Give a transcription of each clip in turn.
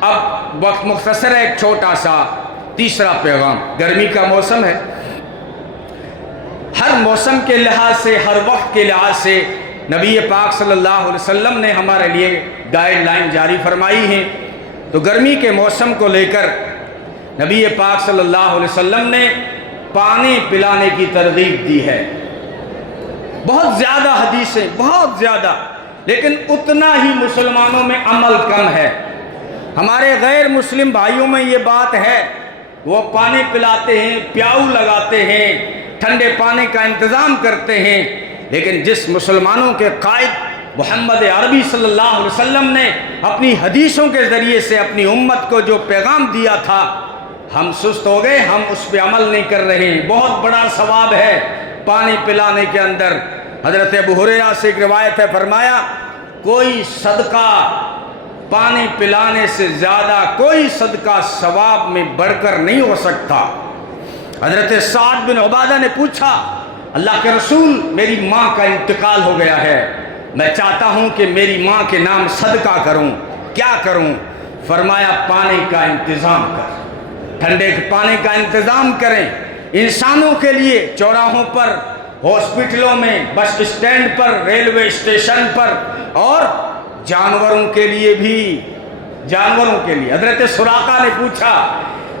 اب وقت مختصر ہے، ایک چھوٹا سا تیسرا پیغام۔ گرمی کا موسم ہے، ہر موسم کے لحاظ سے، ہر وقت کے لحاظ سے نبی پاک صلی اللہ علیہ وسلم نے ہمارے لیے گائیڈ لائن جاری فرمائی ہیں۔ تو گرمی کے موسم کو لے کر نبی پاک صلی اللہ علیہ وسلم نے پانی پلانے کی ترغیب دی ہے۔ بہت زیادہ حدیثیں، بہت زیادہ، لیکن اتنا ہی مسلمانوں میں عمل کم ہے۔ ہمارے غیر مسلم بھائیوں میں یہ بات ہے، وہ پانی پلاتے ہیں، پیاؤ لگاتے ہیں، ٹھنڈے پانی کا انتظام کرتے ہیں، لیکن جس مسلمانوں کے قائد محمد عربی صلی اللہ علیہ وسلم نے اپنی حدیثوں کے ذریعے سے اپنی امت کو جو پیغام دیا تھا، ہم سست ہو گئے، ہم اس پہ عمل نہیں کر رہے ہیں۔ بہت بڑا ثواب ہے پانی پلانے کے اندر۔ حضرت ابو ہریرہ سے ایک روایت ہے، فرمایا کوئی صدقہ پانی پلانے سے زیادہ، کوئی صدقہ ثواب میں بڑھ کر نہیں ہو سکتا۔ حضرت سعد بن عبادہ نے پوچھا، اللہ کے رسول میری ماں کا انتقال ہو گیا ہے، میں چاہتا ہوں کہ میری ماں کے نام صدقہ کروں، کیا کروں؟ فرمایا پانی کا انتظام کر، ٹھنڈے پانی کا انتظام کریں۔ انسانوں کے لیے چوراہوں پر، ہاسپٹلوں میں، بس اسٹینڈ پر، ریلوے اسٹیشن پر، اور جانوروں کے لیے بھی، جانوروں کے لیے۔ حضرت سراقہ نے پوچھا،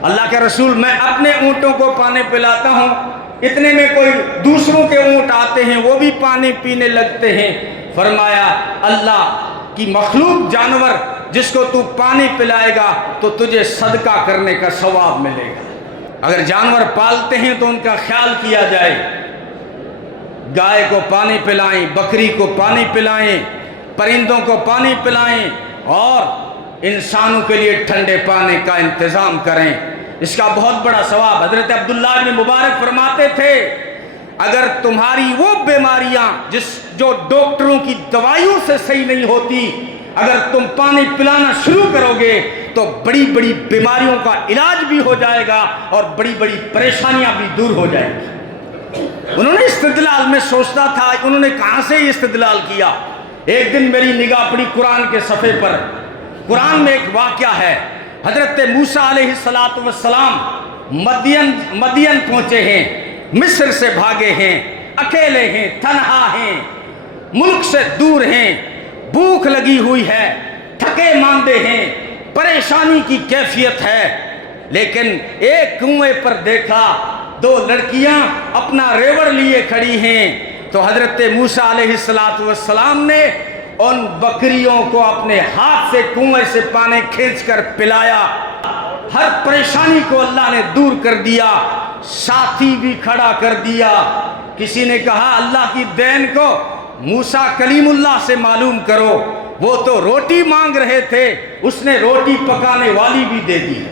اللہ کے رسول میں اپنے اونٹوں کو پانی پلاتا ہوں، اتنے میں کوئی دوسروں کے اونٹ آتے ہیں، وہ بھی پانی پینے لگتے ہیں۔ فرمایا اللہ کی مخلوق جانور جس کو تو پانی پلائے گا تو تجھے صدقہ کرنے کا ثواب ملے گا۔ اگر جانور پالتے ہیں تو ان کا خیال کیا جائے، گائے کو پانی پلائیں، بکری کو پانی پلائیں، پرندوں کو پانی پلائیں، اور انسانوں کے لیے ٹھنڈے پانی کا انتظام کریں، اس کا بہت بڑا ثواب۔ حضرت عبداللہ بن مبارک فرماتے تھے، اگر تمہاری وہ بیماریاں جو ڈاکٹروں کی دوائیوں سے صحیح نہیں ہوتی، اگر تم پانی پلانا شروع کرو گے تو بڑی بڑی بیماریوں کا علاج بھی ہو جائے گا اور بڑی بڑی پریشانیاں بھی دور ہو جائیں گی۔ انہوں نے استدلال میں سوچتا تھا، انہوں نے کہاں سے استدلال کیا؟ ایک دن میری نگاہ پڑی قرآن کے صفحے پر، قرآن میں ایک واقعہ ہے، حضرت موسیٰ علیہ السلام مدین پہنچے ہیں، مصر سے بھاگے ہیں، اکیلے ہیں، تنہا ہیں، ملک سے دور ہیں، بھوک لگی ہوئی ہے، تھکے ماندے ہیں، پریشانی کی کیفیت ہے، لیکن ایک کنویں پر دیکھا دو لڑکیاں اپنا ریوڑ لیے کھڑی ہیں، تو حضرت موسیٰ علیہ السلام نے ان بکریوں کو اپنے ہاتھ سے کنویں سے پانی کھینچ کر پلایا۔ ہر پریشانی کو اللہ نے دور کر دیا، ساتھی بھی کھڑا کر دیا۔ کسی نے کہا اللہ کی دین کو موسیٰ کلیم اللہ سے معلوم کرو، وہ تو روٹی مانگ رہے تھے، اس نے روٹی پکانے والی بھی دے دی۔